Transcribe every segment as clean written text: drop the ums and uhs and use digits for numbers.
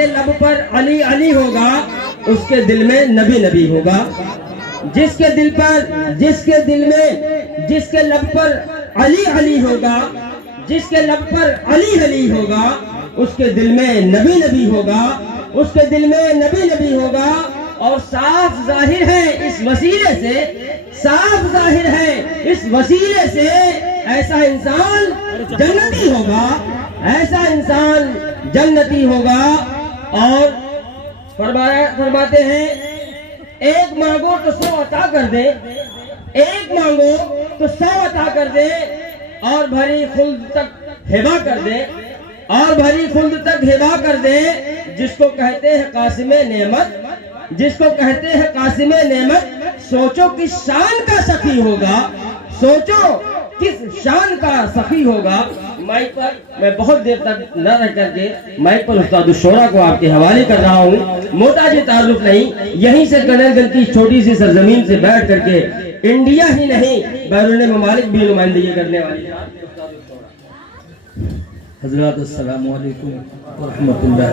کے لب پر علی علی ہوگا اس کے دل میں نبی نبی ہوگا. جس کے دل میں جس کے لب پر علی علی ہوگا, جس کے لب پر علی علی ہوگا اس کے دل میں نبی نبی ہوگا, اس کے دل میں نبی نبی ہوگا. اور صاف ظاہر ہے اس وسیلے سے, صاف ظاہر ہے اس وسیلے سے ایسا انسان جنتی ہوگا, ایسا انسان جنتی ہوگا. اور فرماتے ہیں ایک مانگو تو 100 عطا کر دے, ایک مانگو تو 100 عطا کر دے, اور بھری خلد تک ہبا کر دے, اور بھری خلد تک ہبا کر دے. جس کو کہتے ہیں قاسم نعمت, جس کو کہتے ہیں قاسم نعمت, سوچو کس شان کا سخی ہوگا, سوچو کس شان کا سخی ہوگا. مائک پر میں بہت دیر تک نہ رہ کر کے مائک پر استاد الشورا کو آپ کے حوالے کر رہا ہوں. محتاج تعارف نہیں, یہیں سے کنر گنج کی چھوٹی سی سرزمین سے بیٹھ کر کے انڈیا ہی نہیں بیرون ممالک بھی نمائندگی کرنے والے حضرات السلام علیکم ورحمۃ اللہ.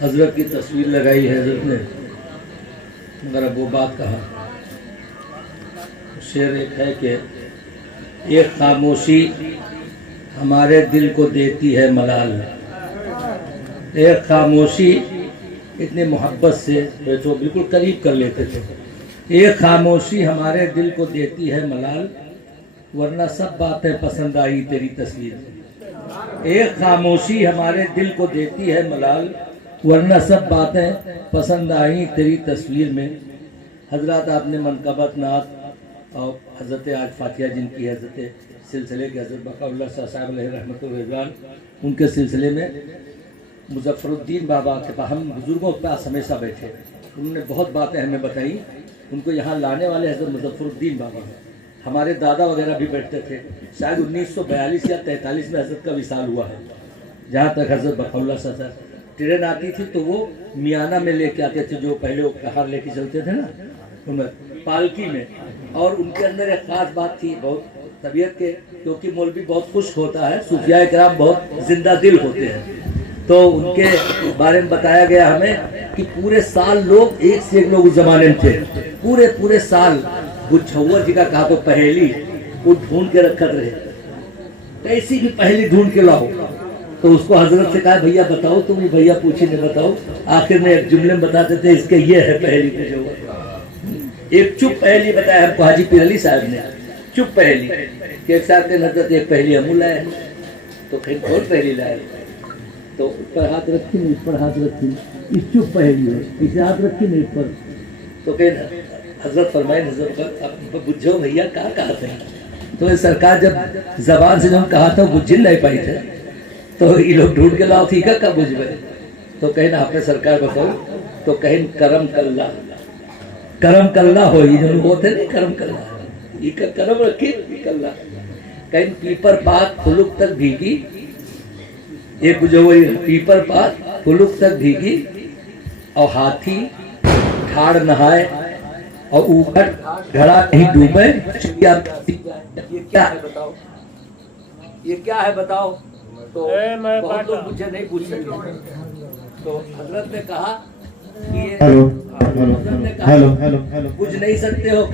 حضرت کی تصویر لگائی ہے حضرت نے, مگر اب وہ بات کہا. شعر ایک ہے کہ ایک خاموشی ہمارے دل کو دیتی ہے ملال. ایک خاموشی, اتنی محبت سے بیٹھو بالکل قریب کر لیتے تھے. ایک خاموشی ہمارے دل کو دیتی ہے ملال, ورنہ سب باتیں پسند آئی تیری تصویر میں. ایک خاموشی ہمارے دل کو دیتی ہے ملال, ورنہ سب باتیں پسند آئیں تیری تصویر میں. حضرات آپ نے منقبت نعت اور حضرت آج فاتحہ جن کی حضرت سلسلے کے حضرت بقاء اللہ شاہ صاحب علیہ رحمۃ الرضوان, ان کے سلسلے میں مظفر الدین بابا کے پاس ہم بزرگوں کے پاس ہمیشہ بیٹھے. انہوں نے بہت باتیں ہمیں بتائی. ان کو یہاں لانے والے حضرت مظفر الدین بابا ہیں. ہمارے دادا وغیرہ بھی بیٹھتے تھے. شاید 1942 یا 43 میں حضرت کا وصال ہوا ہے. جہاں تک حضرت بقاء اللہ شاہ صاحب, ٹرین آتی تھی تو وہ میانہ میں لے کے آتے تھے, جو پہلے وہ کہار لے کے چلتے تھے نا, ان میں پالکی میں. اور ان کے اندر ایک خاص بات تھی بہت طبیعت کے, کیونکہ مولوی بہت خوش ہوتا ہے, صوفیاء کرام بہت زندہ دل ہوتے ہیں. تو ان کے بارے میں بتایا گیا ہمیں کہ پورے سال لوگ ایک سے ایک لوگ اس زمانے میں تھے. پورے سال بچھوا جی کا کہا تو پہلی وہ ڈھونڈ کے رکھا رہے, ایسی بھی پہلی ڈھونڈ کے لاؤ. تو اس کو حضرت سے کہا بھیا بتاؤ, تم ہی بھیا پوچھی نے بتاؤ. آخر میں ایک جملے میں بتاتے تھے اس کے یہ ہے پہلی بچھوا. ایک چپ پہلی بتایا ہم کو حاجی پیر علی صاحب نے, چپ پہلی کہ ایک ساتھ کے نظر ایک پہلی ہم لائے, تو کہیں کون پہلی لائے, تو اس پر ہاتھ رکھی نہیں, اس پر ہاتھ رکھی, اس چپ پہلی ہے, اسے ہاتھ رکھی نہیں اس پر. تو کہ حضرت فرمائے حضرت بجھو بھیا کہا تھا. تو سرکار جب زبان سے جب کہا تھا بجھن نہیں پائی تھے, تو یہ لوگ ڈھونڈ کے لاؤ ٹھیک ہے کب بجھوے. تو کہیں نا آپ نے سرکار بتاؤ, تو کہیں کرم کلّا, کرم کلّا ہو, یہ جو ہوتے نہیں کرم کلّا, یہ کرم رکھی کلّا. کہیں پیپر پات پھلک تک بھیگی, ایک جو پیپر پات پھلک تک بھیگی, اور ہاتھی ٹھاڑ نہائے, اور اوپر گھڑا نہیں ڈوبے. یہ کیا ہے بتاؤ, یہ کیا ہے بتاؤ. تو بہت لوگ مجھے نہیں پوچھ سکتے. تو حضرت نے کہا کچھ نہیں سکتے ہو,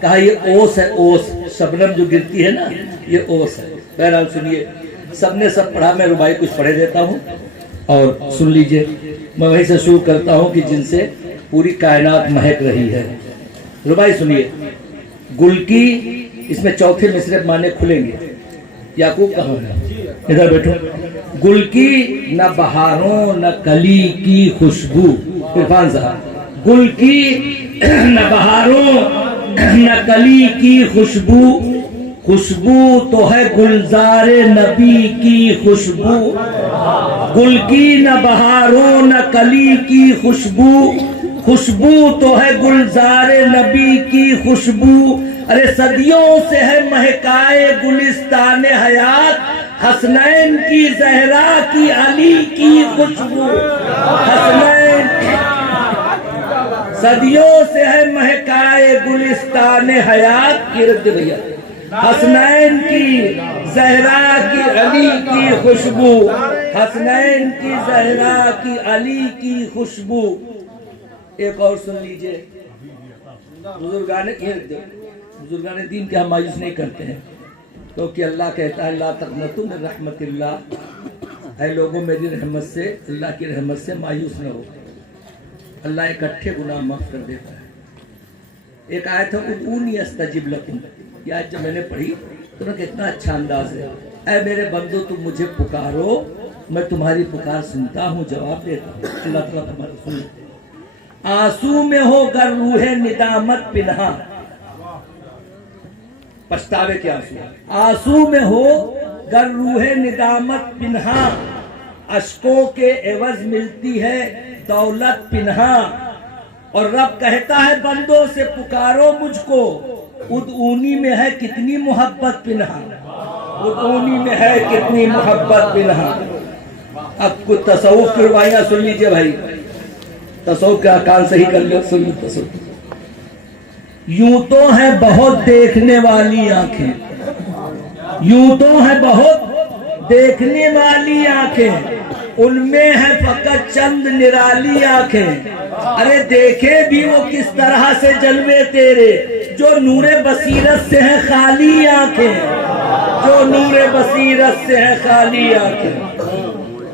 کہا یہ اوس ہے, اوس شبنم جو گرتی ہے نا یہ اوس ہے. بہرحال سنیے, سب نے سب پڑھا, میں ربائی کچھ پڑھے دیتا ہوں اور سن لیجئے. میں وہیں سے شروع کرتا ہوں کہ جن سے پوری کائنات مہک رہی ہے. ربائی سنیے. گل کی, اس میں چوتھے مصرے معنی کھلیں گے. یعقوب کہاں ہے, ادھر بیٹھو. گل کی نہ بہاروں نہ کلی کی خوشبو, عرفان صاحب. گل کی نہ بہاروں نہ کلی کی خوشبو, خوشبو تو ہے گلزار نبی کی خوشبو. گل کی نہ بہاروں نہ کلی کی خوشبو, خوشبو تو ہے گلزار نبی کی خوشبو. ارے صدیوں سے ہے مہکائے گلستان حیات, حسنین کی زہرا کی علی کی خوشبو. حسنین صدیوں سے ہے مہکائے گلستان حیات. یہ رکھ دے بھیا, حسنین کی زہرا کی علی کی خوشبو، حسنین کی زہرا کی علی کی خوشبو۔ ایک اور سن لیجئے، بزرگان دین کے ہم مایوس نہیں کرتے ہیں، کیونکہ اللہ کہتا ہے لا تقنطوا من رحمت اللہ، اے لوگوں میری رحمت سے، اللہ کی رحمت سے مایوس نہ ہو۔ اللہ اکٹھے گناہ معاف کر دیتا ہے۔ ایک آیت ہے ادعونی استجب لکم، یہ آیت جب میں نے پڑھی تو نے کتنا اچھا انداز ہے، اے میرے بندو تم مجھے پکارو، میں تمہاری پکار سنتا ہوں، جواب دیتا ہوں۔ اللہ تعالیٰ ہمارا سنیں۔ آنسو میں ہو گر روح ندامت پنہا، پچھتاوے کے آنسو، آنسو میں ہو گر روح ندامت پنہا، اشکوں کے عوض ملتی ہے دولت پنہا۔ اور رب کہتا ہے بندوں سے پکارو مجھ کو، ادعونی میں ہے کتنی محبت پنہا، ادعونی میں ہے کتنی محبت پنہا۔ اب کچھ تصوف کی روایاں سن لیجئے بھائی، تصوف کا کان صحیح کر لو، سن لو تصوف۔ یوں تو ہے بہت دیکھنے والی آنکھیں، یوں تو ہے بہت دیکھنے والی آنکھیں، ان میں ہے فقط چند نرالی آنکھیں۔ ارے دیکھے بھی وہ کس طرح سے جلوے تیرے، جو نور بصیرت سے ہے خالی آنکھیں، جو نور بصیرت سے ہے خالی آنکھیں۔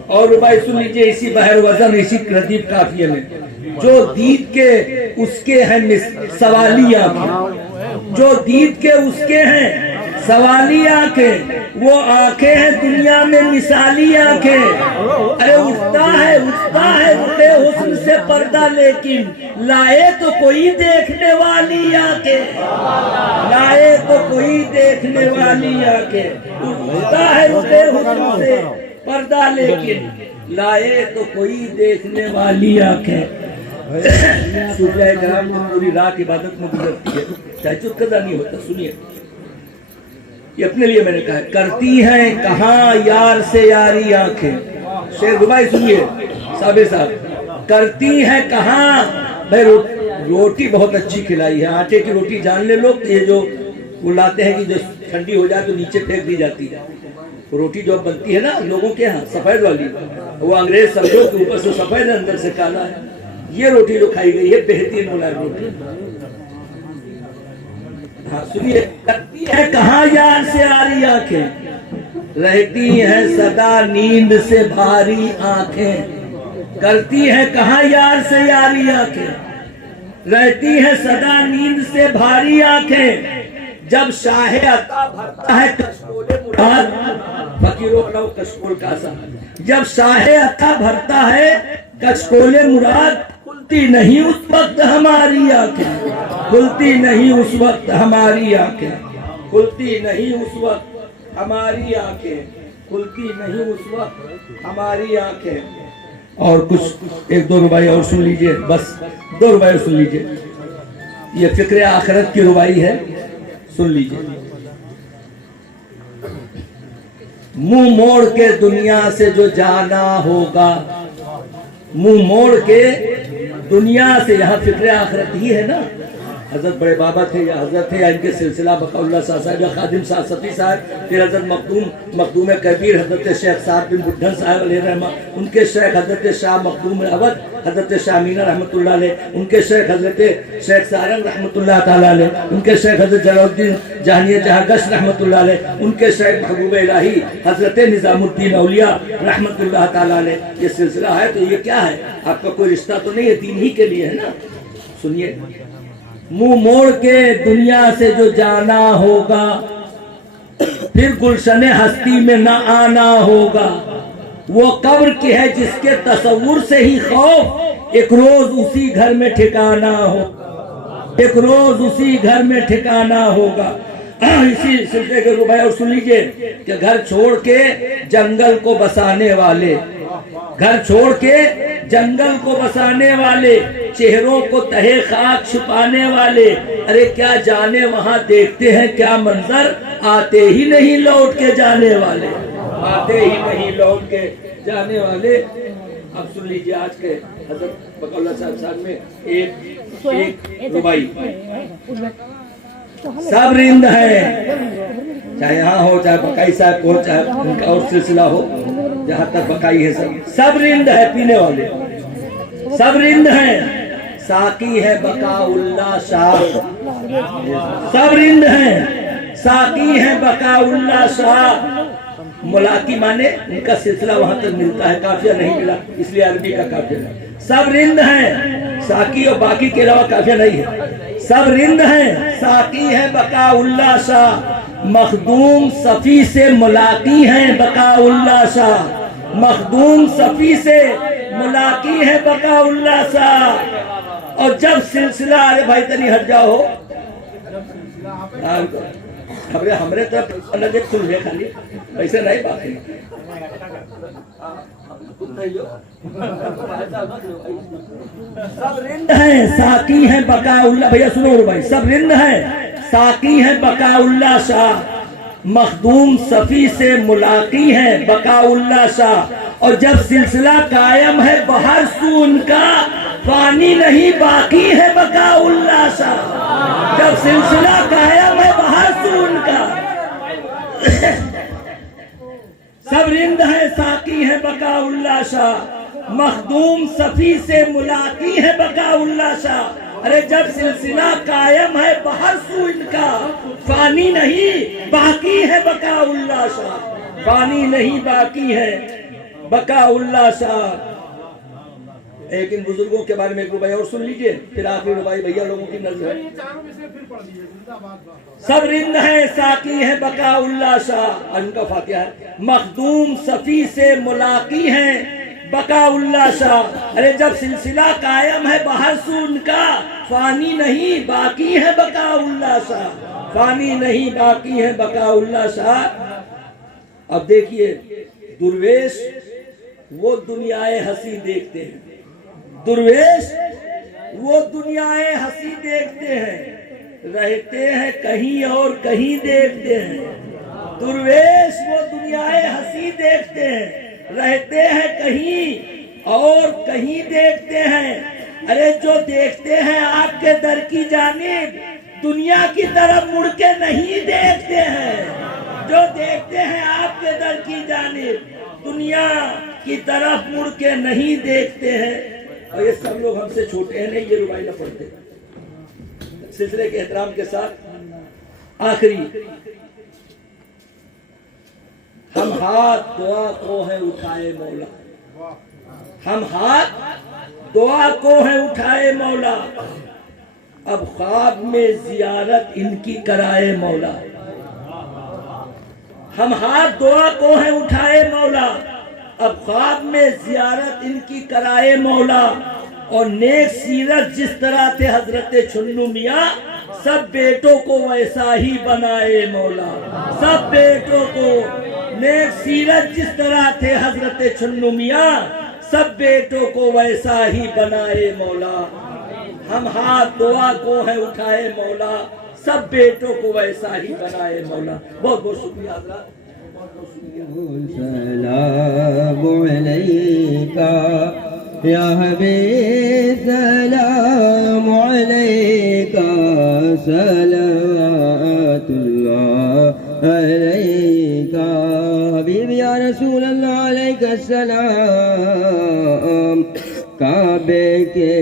اور بھائی سن لیجئے اسی بحر وزن، اسی ردیف قافیے میں، جو دید کے اس کے ہیں سوالی آنکھیں، جو دید کے اس کے ہیں سوالی آنکھیں، وہ آنکھیں ہیں دنیا میں مثالی آنکھیں۔ ارے اٹھتا ہے رخ حسن سے پردہ، لیکن لائے تو کوئی دیکھنے والی آنکھیں، لائے تو کوئی دیکھنے والی آنکھیں۔ اٹھتا ہے رخ حسن سے پردہ، لیکن لائے تو کوئی دیکھنے والی آنکھیں۔ صوفیاء کرام کی پوری رات عبادت میں گزرتی ہے، تہجد قضا نہیں ہوتا۔ سنیے، یہ اپنے لیے میں نے کہا، کرتی ہیں کہاں یار سے یاری آنکھیں۔ شعر ربائی سنیے صابر صاحب، کرتی ہیں کہاں، بھائی روٹی بہت اچھی کھلائی ہے، آٹے کی روٹی جان لے لوگ، یہ جو وہ لاتے ہیں کہ جو ٹھنڈی ہو جائے تو نیچے پھینک دی جاتی ہے، روٹی جو بنتی ہے نا لوگوں کے ہاں سفید والی، وہ انگریز سمجھو کہ اوپر سے سفید ہے اندر سے کالا ہے، یہ روٹی جو کھائی گئی ہے بہترین ملائم روٹی۔ ہاں سنیے، کرتی ہے کہاں یار سے یاری آنکھیں، رہتی ہیں صدا نیند سے بھاری آنکھیں، کرتی ہے کہاں یار سے یاری آنکھیں، رہتی ہے صدا نیند سے بھاری آنکھیں۔ جب شاہ عطا بھرتا ہے کشکول مراد، فقیروں کا کشکول کاسا، جب شاہ عطا بھرتا ہے کشکول مراد، کھلتی نہیں اس وقت ہماری آنکھیں، کھلتی نہیں اس وقت ہماری آنکھیں، کھلتی نہیں اس وقت ہماری آنکھیں، کھلتی نہیں اس وقت ہماری آنکھیں۔ اور کچھ ایک دو ربائی اور سن لیجئے، بس دو ربائی سن لیجئے، یہ فکر آخرت کی ربائی ہے، سن لیجئے۔ منہ موڑ کے دنیا سے جو جانا ہوگا، منہ موڑ کے دنیا سے، یہاں فکر آخرت ہی ہے نا، حضرت بڑے بابا تھے یا حضرت تھے یا ان کے سلسلہ بقاء اللہ صاحب یا خادم صاحب صفی صاحب، پھر حضرت مخدوم کبیر حضرت شیخ صاحب بن بڈھن صاحب علیہ رحمہ، ان کے شیخ حضرت شاہ مخدوم اودھ حضرت شاہ امینہ رحمۃ اللہ علیہ، ان کے شیخ حضرت شیخ سارنگ رحمۃ اللہ تعالیٰ علیہ، ان کے شیخ حضرت جلال الدین جہانیہ جہاں گشت رحمۃ اللہ علیہ، ان کے شیخ محبوب الہی حضرت نظام الدین اولیاء رحمۃ اللہ تعالیٰ علیہ۔ یہ سلسلہ ہے تو یہ کیا ہے، آپ کا کوئی رشتہ تو نہیں ہے، دین ہی کے لیے ہے نا۔ سنیے، منہ موڑ کے دنیا سے جو جانا ہوگا، پھر گلشن ہستی میں نہ آنا ہوگا، وہ قبر کی ہے جس کے تصور سے ہی خوف، ایک روز اسی گھر میں ٹھکانا ہوگا، ایک روز اسی گھر میں ٹھکانا ہوگا۔ اسی سلسلے کے ربائی اور سن لیجئے کہ گھر چھوڑ کے جنگل کو بسانے والے، گھر چھوڑ کے جنگل کو بسانے والے، چہروں کو تہے خاک چھپانے والے، ارے کیا جانے وہاں دیکھتے ہیں کیا منظر، آتے ہی نہیں لوٹ کے جانے والے، آتے ہی نہیں لوٹ کے جانے والے۔ اب سن لیجئے آج کے حضرت بقاء اللہ صاحب میں ایک ربائی، سب رند ہے چاہے یہاں ہو، چاہے بقائی صاحب ہو، چاہے ان کا اور سلسلہ ہو، جہاں تک بقائی ہے سب رند ہے پینے والے، سب رند ہیں. ساقی ہے بقاء اللہ شاہ، سب رند ہیں. ساقی ہے بقاء اللہ شاہ. ملاقی مانے ان کا سلسلہ وہاں تک ملتا ہے، قافیہ نہیں ملا اس لیے عربی کا قافیہ. سب رند ہیں، ساقی اور باقی کے علاوہ قافیہ نہیں ہے. سب رند ہیں. ساقی ہے بقاء اللہ شاہ، مخدوم صفی سے ملاقی ہیں بقاء اللہ شاہ. مخدوم صفی سے ملاقی ہے بقاء اللہ شاہ. اور جب سلسلہ، ارے بھائی تنی ہٹ جاؤ، ہمارے طرف نظر سن لے، خالی ایسے نہیں بات ہے. سب رند ہیں. ساقی ہیں بقاء اللہ، بھیا سنو بھائی، سب رند ہیں. ساقی ہیں بقاء اللہ شاہ، مخدوم صفی سے ملاقی ہیں بقاء اللہ شاہ. اور جب سلسلہ قائم ہے بہر سو ان کا، فانی نہیں باقی ہے بقاء اللہ شاہ. جب سلسلہ قائم ہے بہر سو ان کا. سب رند ہے. ساقی ہے بقاء اللہ شاہ، مخدوم صفی سے ملاقی ہے بقاء اللہ شاہ. ارے جب سلسلہ قائم ہے بہر سو ان کا، فانی نہیں باقی ہے بقاء اللہ شاہ. فانی نہیں باقی ہے بقاء اللہ شاہ. ایک ان بزرگوں کے بارے میں ایک ربائی اور سن لیجئے، پھر آخری ربائی بھیا لوگوں کی نظر ہے. سب رند ہے. ساقی ہے بقاء اللہ شاہ، ان کا فاتحہ ہے. مخدوم صفی سے ملاقی ہیں بقاء اللہ شاہ. ارے جب سلسلہ قائم ہے بہر سو ان کا، فانی نہیں باقی ہے بقاء اللہ شاہ. فانی نہیں باقی ہے بقاء اللہ شاہ. اب دیکھیے، درویش وہ دنیائے ہنسی دیکھتے ہیں. درویش وہ دنیائے ہنسی دیکھتے ہیں، رہتے ہیں کہیں اور کہیں دیکھتے ہیں. درویش وہ دنیائے ہنسی دیکھتے ہیں، رہتے ہیں کہیں اور کہیں دیکھتے ہیں. ارے جو دیکھتے ہیں آپ کے در کی جانب، دنیا کی طرف مڑ کے نہیں دیکھتے ہیں. جو دیکھتے ہیں آپ کے در کی جانب، دنیا کی طرف مڑ کے نہیں دیکھتے ہیں. اور یہ سب لوگ ہم سے چھوٹے ہیں، نہیں یہ ربائی نہ پڑھتے. سلسلے کے احترام کے ساتھ آخری، ہم ہاتھ دعا کو ہے اٹھائے مولا، ہم ہاتھ دعا کو ہے اٹھائے مولا. اب خواب میں زیارت ان کی کرائے مولا. ہم ہاتھ دعا کو ہے اٹھائے مولا، اب خواب میں زیارت ان کی کرائے مولا. اور نیک سیرت جس طرح تھے حضرت چنو میاں، سب بیٹوں کو ویسا ہی بنائے مولا. سب بیٹوں کو نیک سیرت جس طرح تھے حضرت چنو میاں، سب بیٹوں کو ویسا ہی بنائے مولا. ہم ہاتھ دعا کو ہے اٹھائے مولا، سب بیٹوں کو ویسا ہی بنائے مولا. بہت بہت شکریہ حضرات. سلام علیکہ یا حبیب، سلام علیکہ، صلوات اللہ علیکہ. حبیب یا رسول اللہ علیکہ السلام. کعبے کے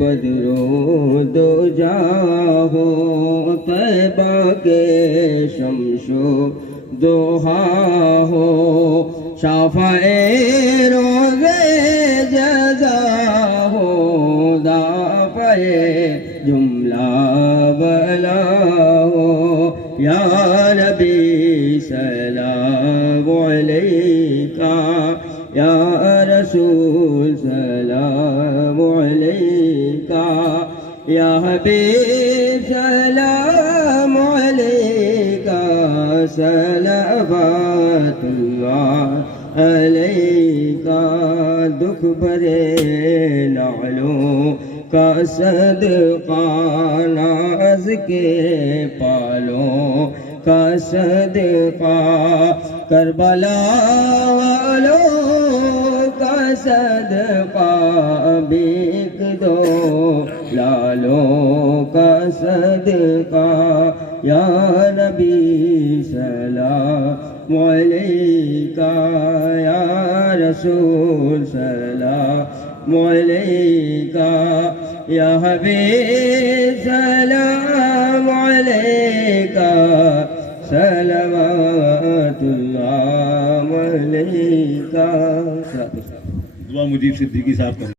بدرو دو جاہو، طیبہ کے شمشو دوہا ہو، شافع روزے جزا ہو، دافع جملہ بلا ہو. یا نبی سلام علیکہ، یا رسول سلام علیکہ، یا حبیب سلام علیکہ، صلوات اللہ علیکہ. دکھ بھرے نعلوں کا صدقہ، ناز کے پالوں کا صدقہ، کربلا والوں کا صدقہ، بھیک دو لالوں کا صدقہ. یا نبی سلام علیکہ، یا رسول سلام علیکہ، یا حبیب سلام علیکہ، صلوات اللہ علیکہ۔ دعا مجیب صدیقی صاحب کا